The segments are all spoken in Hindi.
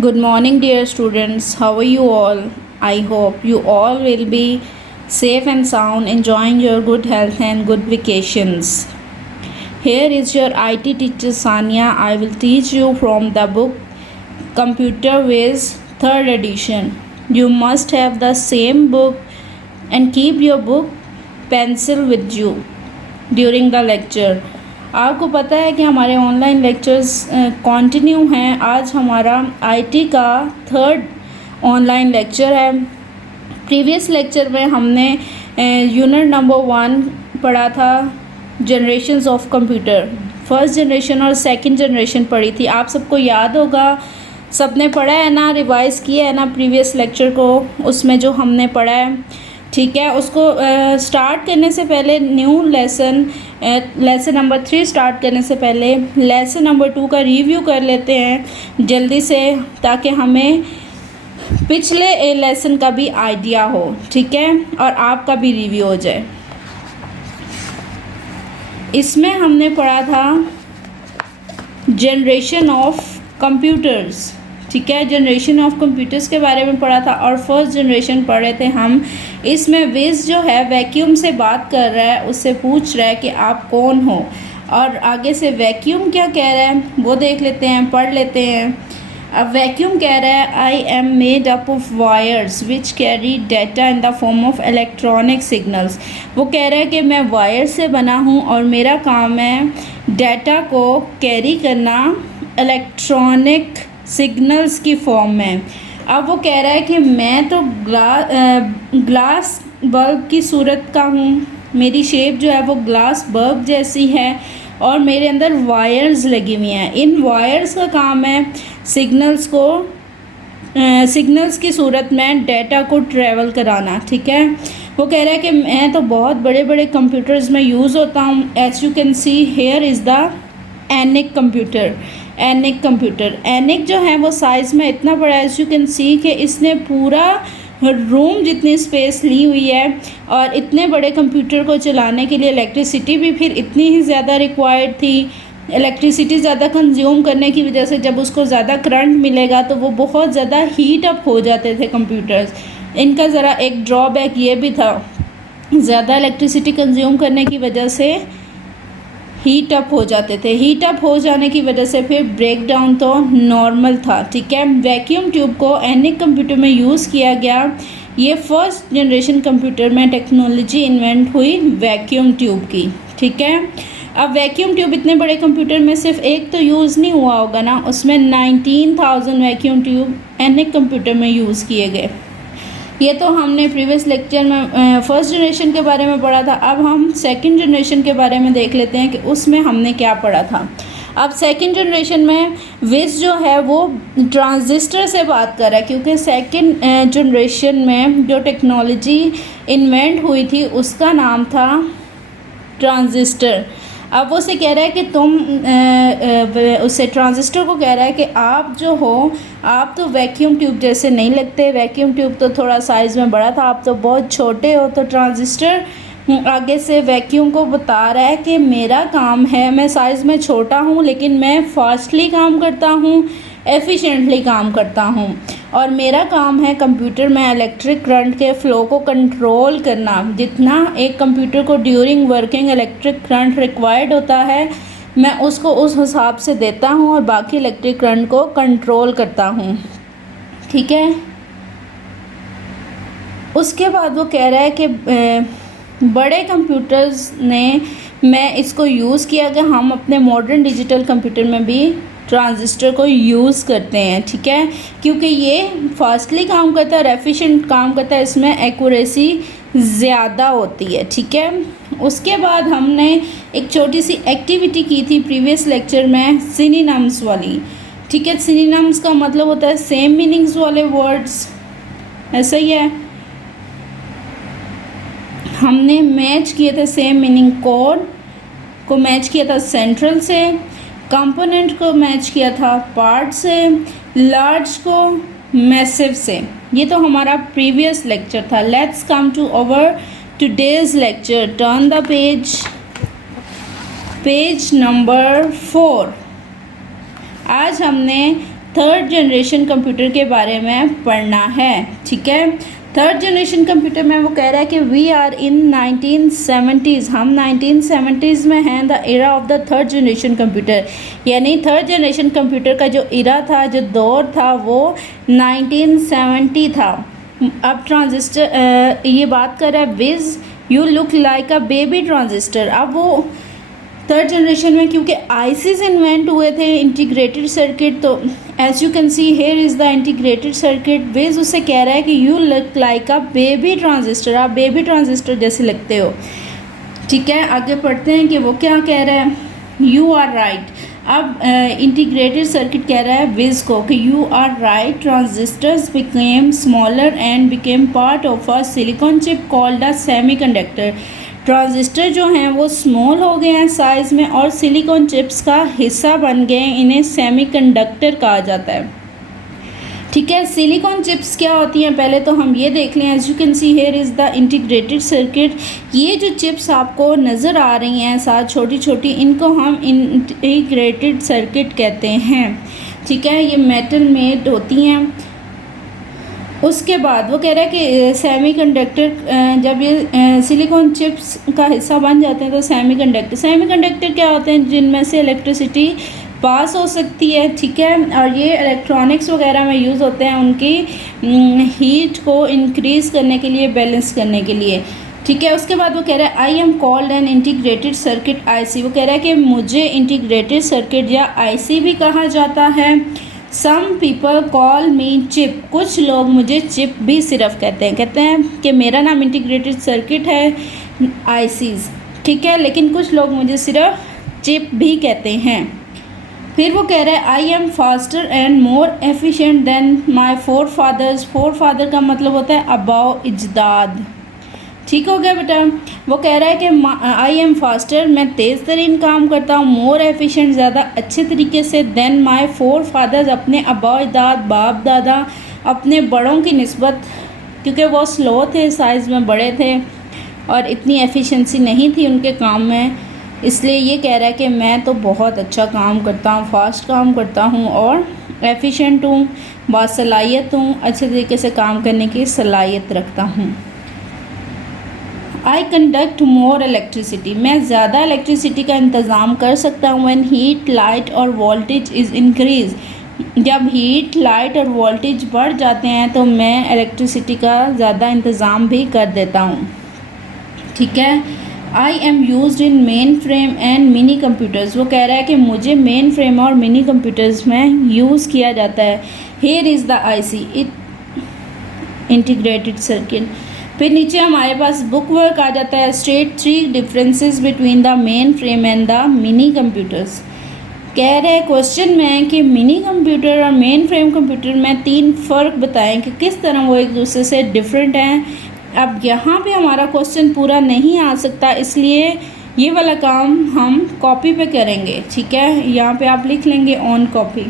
Good morning, dear students. How are you all? I hope you all will be safe and sound, enjoying your good health and good vacations. Here is your IT teacher Sania. I will teach you from the book Computer Wiz 3rd edition. You must have the same book and keep your book pencil with you during the lecture. आपको पता है कि हमारे ऑनलाइन लेक्चर्स कंटिन्यू हैं। आज हमारा आईटी का 3rd ऑनलाइन लेक्चर है। प्रीवियस लेक्चर में हमने यूनिट नंबर 1 पढ़ा था, generations of computer. First generation और सेकंड जनरेशन पढ़ी थी। आप सबको याद होगा, सबने पढ़ा है ना, रिवाइज़ किया है ना प्रीवियस लेक्चर को, उसमें जो हमने पढ़ा है। ठीक है, उसको स्टार्ट करने से पहले न्यू लेसन नंबर 3 स्टार्ट करने से पहले लेसन नंबर 2 का रिव्यू कर लेते हैं जल्दी से, ताकि हमें पिछले लेसन का भी आइडिया हो। ठीक है, और आपका भी रिव्यू हो जाए। इसमें हमने पढ़ा था जनरेशन ऑफ कंप्यूटर्स। ठीक है, जनरेशन ऑफ कंप्यूटर्स के बारे में पढ़ा था और फर्स्ट जनरेशन पढ़े थे हम। इसमें विज जो है वैक्यूम से बात कर रहा है, उससे पूछ रहा है कि आप कौन हो, और आगे से वैक्यूम क्या कह रहा है वो देख लेते हैं, पढ़ लेते हैं। अब वैक्यूम कह रहा है I M made up of wires which carry data in the form of electronic signals. वो कह रहा है कि मैं वायर से बना हूँ और मेरा काम है डाटा को कैरी करना इलेक्ट्रॉनिक सिग्नल्स की फॉर्म में। अब वो कह रहा है कि मैं तो ग्लास बल्ब की सूरत का हूँ, मेरी शेप जो है वो ग्लास बल्ब जैसी है और मेरे अंदर वायर्स लगी हुई हैं। इन वायर्स का काम है सिग्नल्स की सूरत में डाटा को ट्रैवल कराना। ठीक है, वो कह रहा है कि मैं तो बहुत बड़े बड़े कंप्यूटर्स में यूज़ होता हूँ। As you can see here is the ENIAC computer. ENIAC जो है वो साइज़ में इतना बड़ा है, एज यू कैन सी कि इसने पूरा रूम जितनी स्पेस ली हुई है, और इतने बड़े कंप्यूटर को चलाने के लिए इलेक्ट्रिसिटी भी फिर इतनी ही ज़्यादा रिक्वायर्ड थी। इलेक्ट्रिसिटी ज़्यादा कंज्यूम करने की वजह से जब उसको ज़्यादा करंट मिलेगा तो वो बहुत ज़्यादा हीट अप हो जाते थे कंप्यूटर्स। इनका ज़रा एक ड्रॉबैक ये भी था, ज़्यादा इलेक्ट्रिसिटी कंज्यूम करने की वजह से हीट अप हो जाते थे। हीट अप हो जाने की वजह से फिर ब्रेक डाउन तो नॉर्मल था। ठीक है, वैक्यूम ट्यूब को एनिक कंप्यूटर में यूज़ किया गया। ये फर्स्ट जनरेशन कंप्यूटर में टेक्नोलॉजी इन्वेंट हुई वैक्यूम ट्यूब की। ठीक है, अब वैक्यूम ट्यूब इतने बड़े कंप्यूटर में सिर्फ एक तो यूज़ नहीं हुआ होगा ना, उसमें 19,000 वैक्यूम ट्यूब एनिक कंप्यूटर में यूज़ किए गए। ये तो हमने प्रीवियस लेक्चर में फर्स्ट जनरेशन के बारे में पढ़ा था। अब हम सेकंड जनरेशन के बारे में देख लेते हैं कि उसमें हमने क्या पढ़ा था। अब सेकंड जनरेशन में विज जो है वो ट्रांजिस्टर से बात कर रहा है, क्योंकि सेकंड जनरेशन में जो टेक्नोलॉजी इन्वेंट हुई थी उसका नाम था ट्रांजिस्टर। अब वो उसे कह रहा है कि उससे ट्रांजिस्टर को कह रहा है कि आप जो हो, आप तो वैक्यूम ट्यूब जैसे नहीं लगते। वैक्यूम ट्यूब तो थोड़ा साइज़ में बड़ा था, आप तो बहुत छोटे हो। तो ट्रांजिस्टर आगे से वैक्यूम को बता रहा है कि मेरा काम है, मैं साइज़ में छोटा हूँ लेकिन मैं फास्टली काम करता हूँ, एफिशिएंटली काम करता हूँ, और मेरा काम है कंप्यूटर में इलेक्ट्रिक करंट के फ़्लो को कंट्रोल करना। जितना एक कंप्यूटर को during working electric current required होता है, मैं उसको उस हिसाब से देता हूँ और बाकी इलेक्ट्रिक करंट को कंट्रोल करता हूँ। ठीक है, उसके बाद वो कह रहा है कि बड़े कंप्यूटर्स ने मैं इसको यूज़ किया कि हम अपने मॉडर्न डिजिटल कंप्यूटर में भी ट्रांजिस्टर को यूज़ करते हैं। ठीक है, क्योंकि ये फास्टली काम करता है और एफिशिएंट काम करता है, इसमें एक्यूरेसी ज़्यादा होती है। ठीक है, उसके बाद हमने एक छोटी सी एक्टिविटी की थी प्रीवियस लेक्चर में, सिनोनिम्स वाली। ठीक है, सिनोनिम्स का मतलब होता है सेम मीनिंग्स वाले वर्ड्स, ऐसा ही है। हमने मैच किए थे सेम मीनिंग कोड को मैच किया था सेंट्रल से, कंपोनेंट को मैच किया था पार्ट से, लार्ज को मैसिव से। ये तो हमारा प्रीवियस लेक्चर था। Let's come to our today's lecture. Turn the page number 4। आज हमने थर्ड जनरेशन कंप्यूटर के बारे में पढ़ना है, ठीक है। थर्ड जनरेशन कंप्यूटर में वो कह रहा है कि वी आर इन 1970s, हम 1970s में हैं, the era of the third generation computer, यानी थर्ड जनरेशन कंप्यूटर का जो एरा था, जो दौर था, वो 1970 था। अब ट्रांजिस्टर ये बात कर रहा है whiz you look like a baby transistor. अब वो थर्ड जनरेशन में क्योंकि आईसीज इन्वेंट हुए थे, इंटीग्रेटेड सर्किट, तो as you can see here is the integrated circuit. Whiz उससे कह रहा है कि you look like a baby transistor, आप बेबी ट्रांजिस्टर जैसे लगते हो, ठीक है। आगे पढ़ते हैं कि वो क्या कह रहा है। You are right. अब इंटीग्रेटेड सर्किट कह रहा है विज को कि you are right, transistors became smaller and became part of a silicon chip called a semiconductor. Transistor जो हैं वो स्मॉल हो गए हैं साइज़ में और सिलिकॉन चिप्स का हिस्सा बन गए हैं, इन्हें सेमीकंडक्टर कहा जाता है, ठीक है। सिलिकॉन चिप्स क्या होती हैं पहले तो हम ये देख लें। As you can see here is the integrated circuit. ये जो चिप्स आपको नज़र आ रही हैं साथ छोटी छोटी, इनको हम इंटीग्रेटेड सर्किट कहते हैं, ठीक है। ये मेटल मेड होती हैं। उसके बाद वो कह रहा है कि सेमीकंडक्टर, जब ये सिलिकॉन चिप्स का हिस्सा बन जाते हैं तो सेमीकंडक्टर क्या होते हैं, जिनमें से इलेक्ट्रिसिटी पास हो सकती है, ठीक है। और ये इलेक्ट्रॉनिक्स वगैरह में यूज़ होते हैं उनकी हीट को इंक्रीज़ करने के लिए, बैलेंस करने के लिए, ठीक है। उसके बाद वो कह रहा है I M called an integrated circuit IC. वो कह रहा है कि मुझे इंटीग्रेटेड सर्किट या आईसी भी कहा जाता है। Some people call me chip, कुछ लोग मुझे चिप भी सिर्फ कहते हैं कि मेरा नाम इंटीग्रेटेड सर्किट है, आईसीज, ठीक है, लेकिन कुछ लोग मुझे सिर्फ चिप भी कहते हैं। फिर वो कह रहा है I am faster and more efficient than my forefathers. Forefather का मतलब होता है अबाव इजदाद, ठीक हो गया बेटा। वो कह रहा है कि आई एम फास्टर, मैं तेज़ तरीन काम करता हूँ, मोर एफिशिएंट, ज़्यादा अच्छे तरीके से, देन माई फोर फादर्स, अपने अबाव इजदाद, बाप दादा, अपने बड़ों की निस्बत, क्योंकि वो स्लो थे, साइज़ में बड़े थे और इतनी एफिशिएंसी नहीं थी उनके काम में, इसलिए ये कह रहा है कि मैं तो बहुत अच्छा काम करता हूँ, फास्ट काम करता हूँ और एफिशिएंट हूँ, बासलाहियत हूँ, अच्छे तरीके से काम करने की सलाहियत रखता हूँ। आई कंडक्ट मोर इलेक्ट्रिसिटी, मैं ज़्यादा इलेक्ट्रिसिटी का इंतज़ाम कर सकता हूँ। व्हेन हीट लाइट और वोल्टेज इज़ इंक्रीज़, जब हीट लाइट और वोल्टेज बढ़ जाते हैं तो मैं इलेक्ट्रिसिटी का ज़्यादा इंतज़ाम भी कर देता हूँ, ठीक है। I M used in main frame and mini computers. वो कह रहा है कि मुझे मेन फ्रेम और मिनी कंप्यूटर्स में यूज़ किया जाता है। Hair is the IC, it integrated circuit. फिर नीचे हमारे पास बुक वर्क आ जाता है, state 3 differences between the main frame and the mini computers. कह रहे हैं क्वेश्चन में कि मिनी कंप्यूटर और मेन फ्रेम कंप्यूटर में 3 फ़र्क बताएं कि किस तरह वो एक दूसरे से डिफरेंट हैं। अब यहाँ पे हमारा क्वेश्चन पूरा नहीं आ सकता, इसलिए ये वाला काम हम कॉपी पे करेंगे, ठीक है। यहाँ पे आप लिख लेंगे ऑन कॉपी।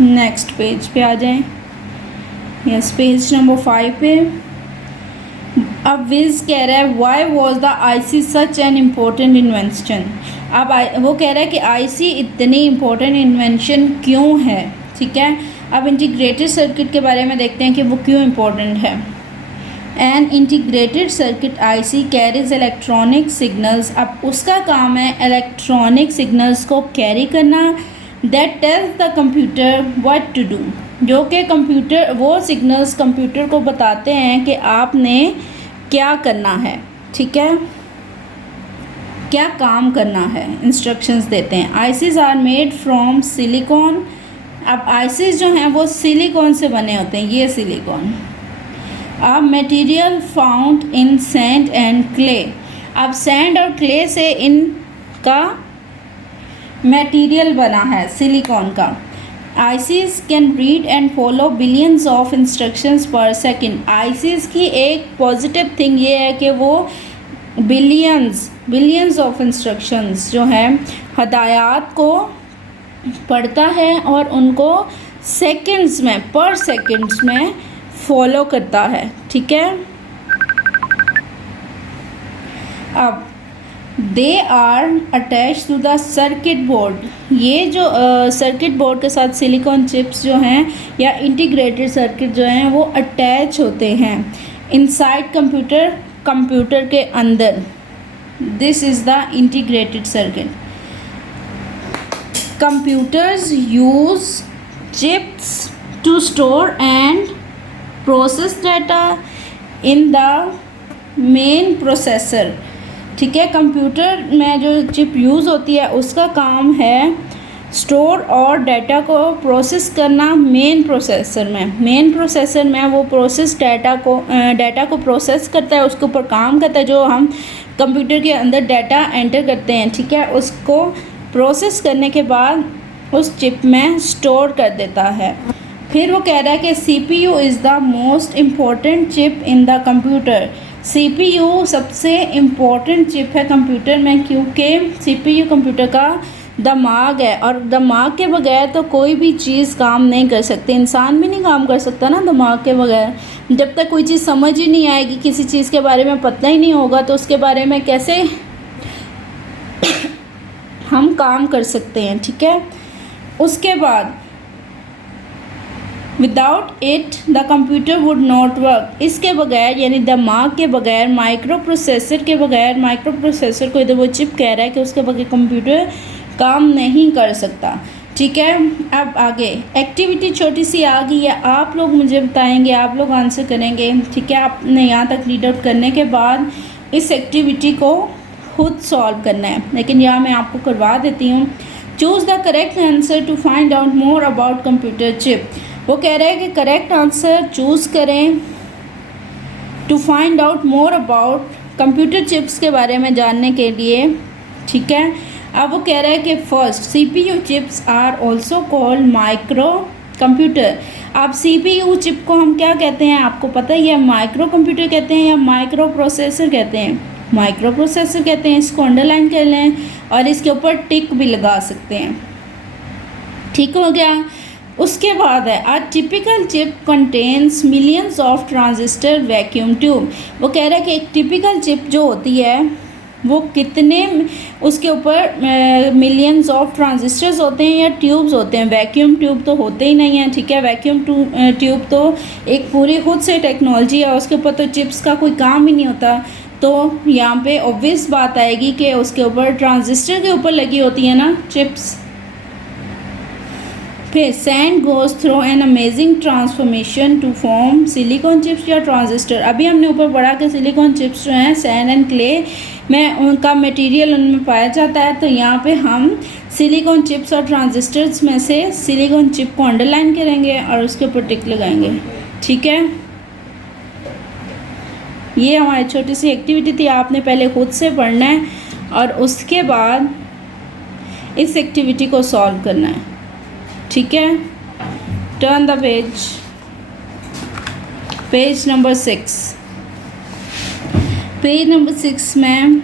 नेक्स्ट पेज पे आ जाएं, यस, पेज नंबर 5 पे। अब विज कह रहा है why was the IC such an important invention. अब वो कह रहा है कि आईसी इतनी इम्पोर्टेंट इन्वेंशन क्यों है, ठीक है। अब इंटीग्रेटेड सर्किट के बारे में देखते हैं कि वो क्यों इम्पोर्टेंट है। An integrated circuit IC carries electronic signals, अब उसका काम है इलेक्ट्रॉनिक सिग्नल्स को कैरी करना, that tells the computer what to do, जो कि कंप्यूटर, वो सिग्नल्स कंप्यूटर को बताते हैं कि आपने क्या करना है, ठीक है, क्या काम करना है, इंस्ट्रक्शंस देते हैं। ICs are made from silicon. अब आईसीज जो हैं वो सिलिकॉन से बने होते हैं, ये सिलिकॉन। अब material found in sand and clay, अब सैंड और क्ले से इनका मटेरियल बना है सिलिकॉन का। ICs can read and follow billions of instructions पर सेकंड। आईसीज की एक पॉजिटिव थिंग ये है कि वो बिलियंस ऑफ इंस्ट्रक्शंस जो हैं हदायत को पढ़ता है और उनको सेकंड्स में, पर सेकंड्स में फॉलो करता है, ठीक है। अब they are attach to the circuit board. ये जो सर्किट बोर्ड के साथ सिलिकॉन चिप्स जो हैं या इंटीग्रेटेड सर्किट जो हैं वो अटैच होते हैं इनसाइड कंप्यूटर, कंप्यूटर के अंदर। This is the integrated circuit. Computers use chips to store and process data in the main processor. ठीक है, कंप्यूटर में जो चिप यूज़ होती है उसका काम है स्टोर और डाटा को प्रोसेस करना मेन प्रोसेसर में। मेन प्रोसेसर में वो प्रोसेस डाटा को प्रोसेस करता है, उसके ऊपर काम करता है। जो हम कंप्यूटर के अंदर डाटा एंटर करते हैं, ठीक है, उसको प्रोसेस करने के बाद उस चिप में स्टोर कर देता है। फिर वो कह रहा है कि CPU is the most important chip in the computer. CPU सबसे इम्पॉर्टेंट चिप है कंप्यूटर में, क्योंकि CPU कंप्यूटर का दिमाग है और दिमाग के बगैर तो कोई भी चीज़ काम नहीं कर सकती। इंसान भी नहीं काम कर सकता ना दिमाग के बगैर। जब तक कोई चीज़ समझ ही नहीं आएगी, किसी चीज़ के बारे में पता ही नहीं होगा, तो उसके बारे में कैसे हम काम कर सकते हैं। ठीक है, उसके बाद without it the computer would not work. इसके बगैर यानी दिमाग के बगैर, माइक्रो प्रोसेसर के बगैर, माइक्रो प्रोसेसर को इधर वो चिप कह रहा है कि उसके बगैर कंप्यूटर काम नहीं कर सकता। ठीक है, अब आगे एक्टिविटी छोटी सी आ गई है, आप लोग मुझे बताएंगे, आप लोग आंसर करेंगे। ठीक है, आपने यहाँ तक रीड आउट करने के बाद इस एक्टिविटी को खुद सॉल्व करना है, लेकिन यहाँ मैं आपको करवा देती हूँ। Choose the correct answer to find out more about computer chip. वो कह रहे हैं कि करेक्ट आंसर चूज़ करें to find out more about computer chips के बारे में जानने के लिए। ठीक है, अब वो कह रहा है कि first CPU chips are also called microcomputer. अब CPU चिप को हम क्या कहते हैं, आपको पता ही है, माइक्रो कंप्यूटर कहते हैं या माइक्रो प्रोसेसर कहते हैं। माइक्रो प्रोसेसर कहते हैं, इसको अंडरलाइन कर लें और इसके ऊपर टिक भी लगा सकते हैं। ठीक हो गया। उसके बाद है a typical chip contains millions of transistor vacuum tube. वो कह रहा है कि एक टिपिकल चिप जो होती है वो कितने, उसके ऊपर मिलियंस ऑफ ट्रांजिस्टर्स होते हैं या ट्यूब्स होते हैं। वैक्यूम ट्यूब तो होते ही नहीं हैं। ठीक है, वैक्यूम ट्यूब तो एक पूरी खुद से टेक्नोलॉजी है, उसके ऊपर तो चिप्स का कोई काम ही नहीं होता। तो यहाँ पे ऑब्वियस बात आएगी कि उसके ऊपर ट्रांजिस्टर के ऊपर लगी होती है ना चिप्स। फिर sand goes through an amazing transformation to form silicon chips या ट्रांजिस्टर। अभी हमने ऊपर पढ़ा कि सिलिकॉन चिप्स जो हैं सैंड एंड क्ले में उनका मटेरियल उनमें पाया जाता है। तो यहाँ पे हम सिलिकॉन चिप्स और ट्रांजिस्टर्स में से सिलिकॉन चिप को अंडरलाइन करेंगे और उसके ऊपर टिक लगाएंगे। ठीक है, ये हमारी छोटी सी एक्टिविटी थी, आपने पहले खुद से पढ़ना है और उसके बाद इस एक्टिविटी को सॉल्व करना है। ठीक है, turn the page number 6। Page number 6 में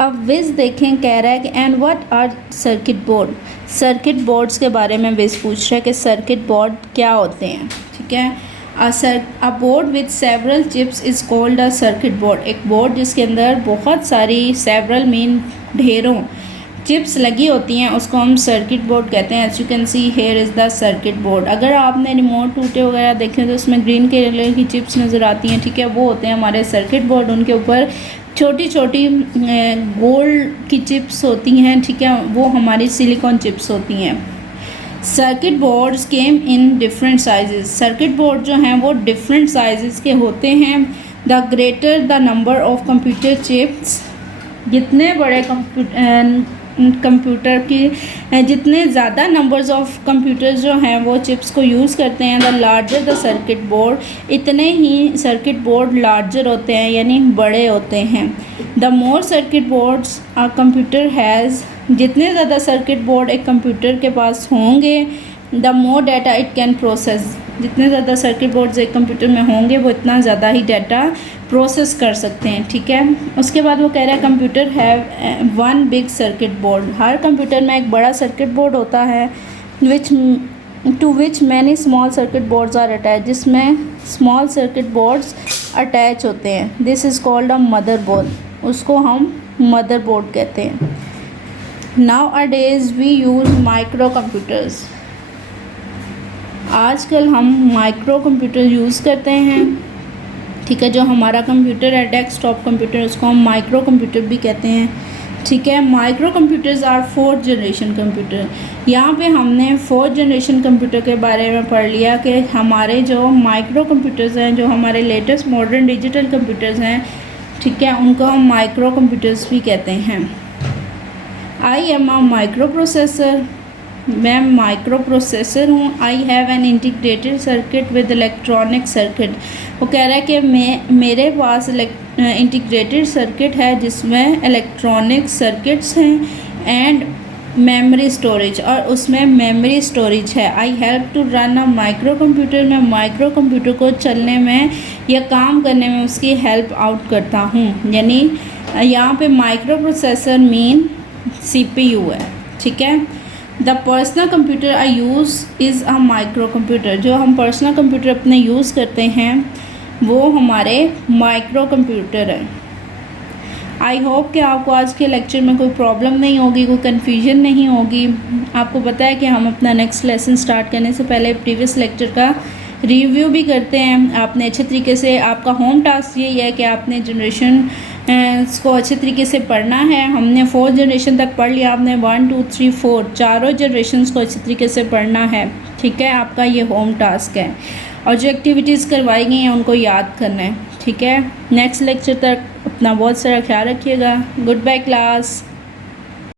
अब विज देखें, कह रहा है कि and what R circuit board. Circuit boards के बारे में विज पूछ रहा है कि सर्किट बोर्ड क्या होते हैं। ठीक है, a board with several chips is called a circuit board. एक बोर्ड जिसके अंदर बहुत सारी सेवरल मीन ढेरों चिप्स लगी होती हैं उसको हम सर्किट बोर्ड कहते हैं। As you can see here is the circuit board. अगर आपने रिमोट टूटे वगैरह देखे तो उसमें ग्रीन कलर की चिप्स नज़र आती हैं। ठीक है, वो होते हैं हमारे सर्किट बोर्ड। उनके ऊपर छोटी छोटी गोल्ड की चिप्स होती हैं। ठीक है, वो हमारी सिलिकॉन चिप्स होती हैं। Circuit boards came in different sizes. Circuit board जो हैं वो डिफरेंट साइजेस के होते हैं। The greater the number of computer chips, जितने बड़े कंप्यूटर की जितने ज़्यादा नंबर्स ऑफ कंप्यूटर्स जो हैं वो चिप्स को यूज़ करते हैं, the larger the circuit board, इतने ही सर्किट बोर्ड लार्जर होते हैं यानी बड़े होते हैं। The more circuit boards a computer has, जितने ज़्यादा सर्किट बोर्ड एक कंप्यूटर के पास होंगे, the more data it can process, जितने ज़्यादा सर्किट बोर्ड्स एक कंप्यूटर में होंगे वो इतना ज़्यादा ही डाटा प्रोसेस कर सकते हैं। ठीक है, उसके बाद वो कह रहा है computer have one big circuit board. हर कंप्यूटर में एक बड़ा सर्किट बोर्ड होता है which to which many small circuit boards are attach, जिसमें स्मॉल सर्किट बोर्ड्स अटैच होते हैं। This is called a motherboard, उसको हम मदर बोर्ड कहते हैं। Nowadays we use microcomputers, आजकल हम माइक्रो कंप्यूटर यूज़ करते हैं, ठीक है। जो हमारा कंप्यूटर है डेस्कटॉप कंप्यूटर, उसको हम माइक्रो कंप्यूटर भी कहते हैं, ठीक है। Microcomputers are 4th generation computer. यहाँ पे हमने 4th जनरेशन कंप्यूटर के बारे में पढ़ लिया कि हमारे जो माइक्रो कंप्यूटर्स हैं, जो हमारे लेटेस्ट मॉडर्न डिजिटल कंप्यूटर्स हैं, ठीक है, उनको हम माइक्रो कंप्यूटर्स भी कहते हैं। I am a micro processor, मैं माइक्रो प्रोसेसर हूँ। I have an integrated circuit with electronic circuit, वो कह रहा है कि मेरे पास इंटीग्रेटेड सर्किट है जिसमें इलेक्ट्रॉनिक सर्किट्स हैं एंड मेमोरी स्टोरेज, और उसमें मेमोरी स्टोरेज है। I help to run a microcomputer, मैं माइक्रो कंप्यूटर को चलने में या काम करने में उसकी हेल्प आउट करता हूँ। यानी यहाँ पे माइक्रो प्रोसेसर मीन CPU है, ठीक है। The personal computer I use is a micro computer, जो हम पर्सनल कंप्यूटर अपने यूज़ करते हैं वो हमारे माइक्रो कंप्यूटर है। आई होप कि आपको आज के लेक्चर में कोई प्रॉब्लम नहीं होगी, कोई कन्फ्यूजन नहीं होगी। आपको पता है कि हम अपना नेक्स्ट लेसन स्टार्ट करने से पहले प्रीवियस लेक्चर का रिव्यू भी करते हैं। आपने अच्छे तरीके से, आपका होम टास्क यही है कि आपने जनरेशन इसको अच्छे तरीके से पढ़ना है। हमने 4th जनरेशन तक पढ़ लिया, आपने 1 2 3 4 चारों जनरेशन्स को अच्छे तरीके से पढ़ना है, ठीक है। आपका ये होम टास्क है, और जो एक्टिविटीज़ करवाई गई हैं उनको याद करना है, ठीक है। नेक्स्ट लेक्चर तक अपना बहुत सारा ख्याल रखिएगा। Goodbye class.